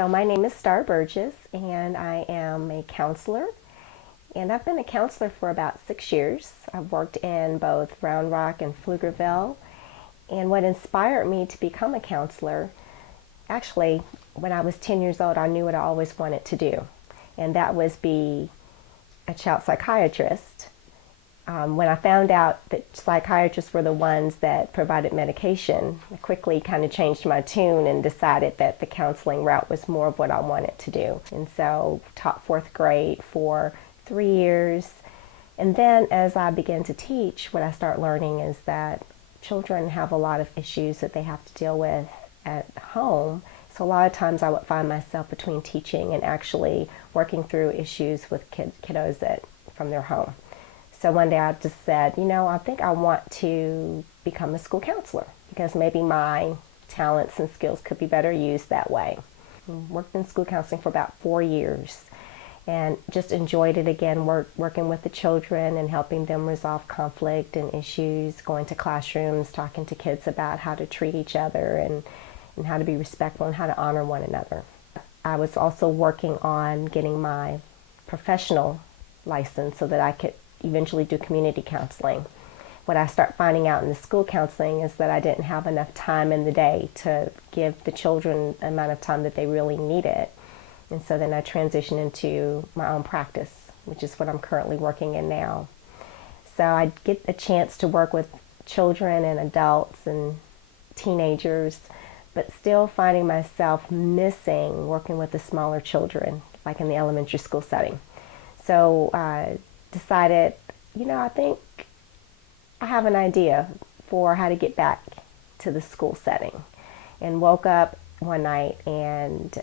So my name is Starr Burgess, and I am a counselor. And I've been a counselor for about 6 years. I've worked in both Round Rock and Pflugerville. And what inspired me to become a counselor, actually, when I was 10 years old, I knew what I always wanted to do. And that was be a child psychiatrist. When I found out that psychiatrists were the ones that provided medication, I quickly kind of changed my tune and decided that the counseling route was more of what I wanted to do. And so taught fourth grade for 3 years. And then as I began to teach, what I start learning is that children have a lot of issues that they have to deal with at home. So a lot of times I would find myself between teaching and actually working through issues with kiddos from their home. So one day I just said, I think I want to become a school counselor because maybe my talents and skills could be better used that way. Worked in school counseling for about 4 years and just enjoyed it again, working with the children and helping them resolve conflict and issues, going to classrooms, talking to kids about how to treat each other and how to be respectful and how to honor one another. I was also working on getting my professional license so that I could eventually do community counseling. What I start finding out in the school counseling is that I didn't have enough time in the day to give the children the amount of time that they really needed. And so then I transitioned into my own practice, which is what I'm currently working in now. So I get a chance to work with children and adults and teenagers, but still finding myself missing working with the smaller children, like in the elementary school setting. So I decided, I think I have an idea for how to get back to the school setting. And woke up one night and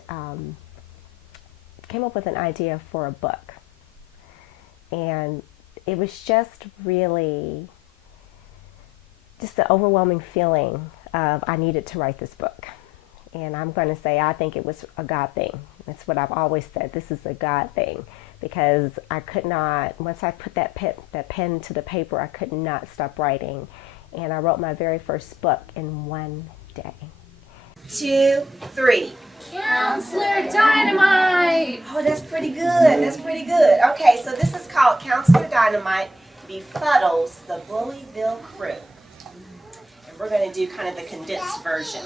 came up with an idea for a book. And it was just really just the overwhelming feeling of I needed to write this book. And I'm going to say I think it was a God thing. That's what I've always said. This is a God thing. Because I could not, once I put that pen to the paper, I could not stop writing. And I wrote my very first book in one day. 2, 3. Counselor Dynamite! Oh, that's pretty good. That's pretty good. Okay, so this is called Counselor Dynamite Befuddles the Bullyville Crew. And we're going to do kind of the condensed version.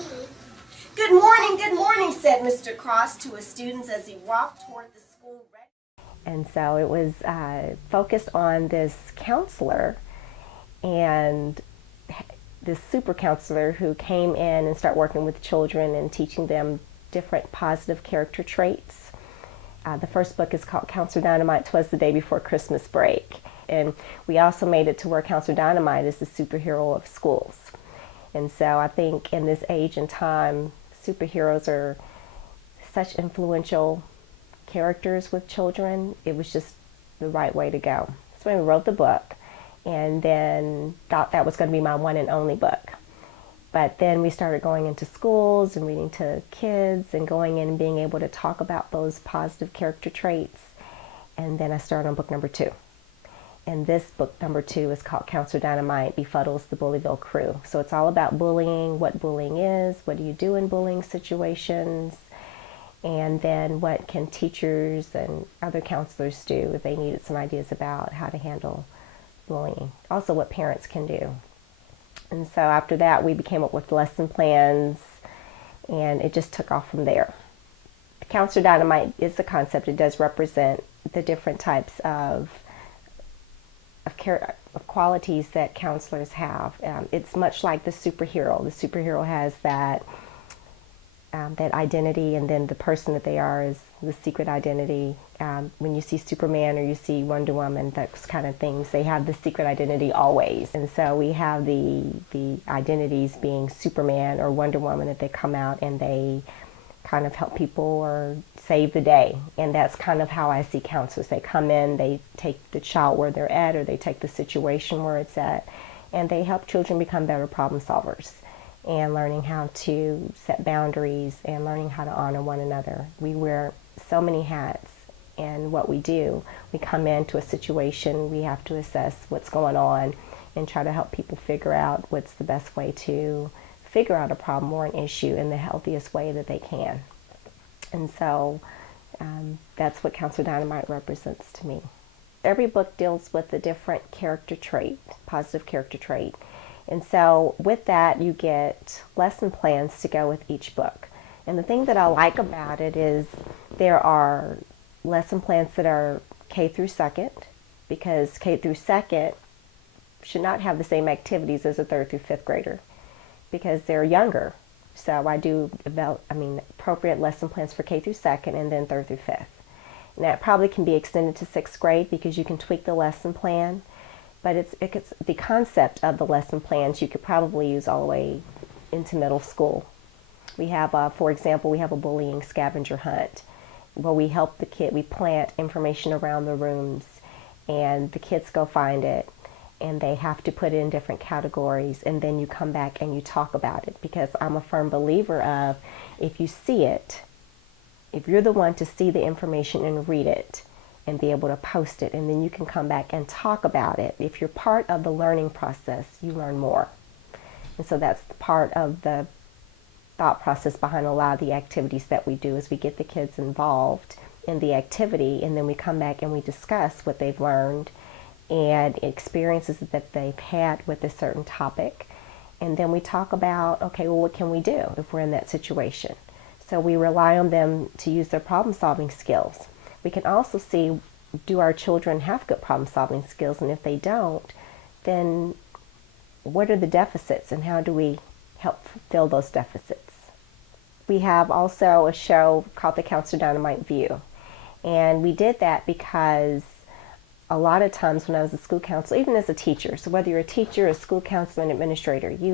Good morning, said Mr. Cross to his students as he walked toward the school. And so it was focused on this counselor and this super counselor who came in and started working with children and teaching them different positive character traits. The first book is called Counselor Dynamite, 'Twas the Day Before Christmas Break. And we also made it to where Counselor Dynamite is the superhero of schools. And so I think in this age and time, superheroes are such influential characters with children. It was just the right way to go. So we wrote the book and then thought that was going to be my one and only book. But then we started going into schools and reading to kids and going in and being able to talk about those positive character traits. And then I started on book number 2. And this book number 2 is called Counselor Dynamite Befuddles the Bullyville Crew. So it's all about bullying, what bullying is, what do you do in bullying situations, and then what can teachers and other counselors do if they needed some ideas about how to handle bullying. Also what parents can do. And so after that we came up with lesson plans and it just took off from there. Counselor Dynamite is the concept. It does represent the different types of qualities that counselors have. It's much like the superhero. The superhero has that identity, and then the person that they are is the secret identity. When you see Superman or you see Wonder Woman, those kind of things, they have the secret identity always. And so we have the identities being Superman or Wonder Woman, that they come out and they kind of help people or save the day. And that's kind of how I see counselors. They come in, they take the child where they're at, or they take the situation where it's at, and they help children become better problem solvers and learning how to set boundaries and learning how to honor one another. We wear so many hats in what we do. We come into a situation, we have to assess what's going on and try to help people figure out what's the best way to figure out a problem or an issue in the healthiest way that they can. And so that's what Counselor Dynamite represents to me. Every book deals with a different character trait, positive character trait. And so with that, you get lesson plans to go with each book. And the thing that I like about it is there are lesson plans that are K through second, because K through second should not have the same activities as a third through fifth grader because they're younger. So I do appropriate lesson plans for K through second and then third through fifth. And that probably can be extended to sixth grade because you can tweak the lesson plan. But it's the concept of the lesson plans you could probably use all the way into middle school. We have, for example, we have a bullying scavenger hunt where we help the kid, we plant information around the rooms and the kids go find it and they have to put it in different categories, and then you come back and you talk about it, because I'm a firm believer of if you see it, if you're the one to see the information and read it and be able to post it, and then you can come back and talk about it. If you're part of the learning process, you learn more. And so that's part of the thought process behind a lot of the activities that we do, is we get the kids involved in the activity, and then we come back and we discuss what they've learned and experiences that they've had with a certain topic. And then we talk about, okay, well, what can we do if we're in that situation? So we rely on them to use their problem-solving skills. We can also see, do our children have good problem-solving skills? And if they don't, then what are the deficits and how do we help fill those deficits? We have also a show called the Counselor Dynamite View. And we did that because a lot of times when I was a school counselor, even as a teacher, so whether you're a teacher, a school counselor, an administrator, it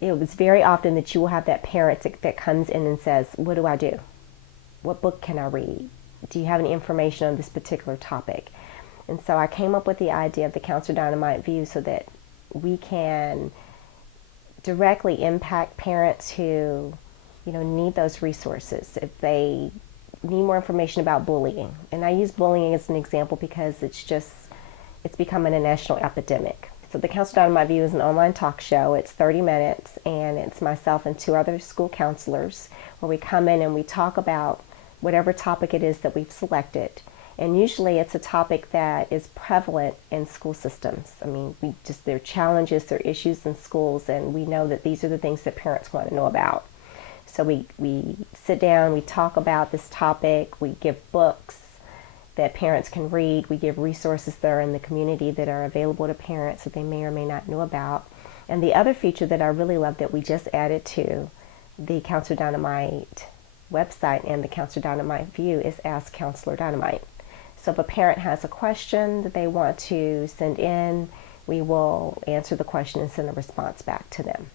was very often that you will have that parent that comes in and says, what do I do? What book can I read? Do you have any information on this particular topic? And so I came up with the idea of the Counselor Dynamite View so that we can directly impact parents who, need those resources. If they need more information about bullying, and I use bullying as an example because it's becoming a national epidemic. So the Counselor Dynamite View is an online talk show. It's 30 minutes, and it's myself and 2 other school counselors where we come in and we talk about whatever topic it is that we've selected. And usually it's a topic that is prevalent in school systems. There are challenges, there are issues in schools, and we know that these are the things that parents want to know about. So we sit down, we talk about this topic, we give books that parents can read, we give resources that are in the community that are available to parents that they may or may not know about. And the other feature that I really love that we just added to the Counselor Dynamite website and the Counselor Dynamite View is Ask Counselor Dynamite. So if a parent has a question that they want to send in, we will answer the question and send a response back to them.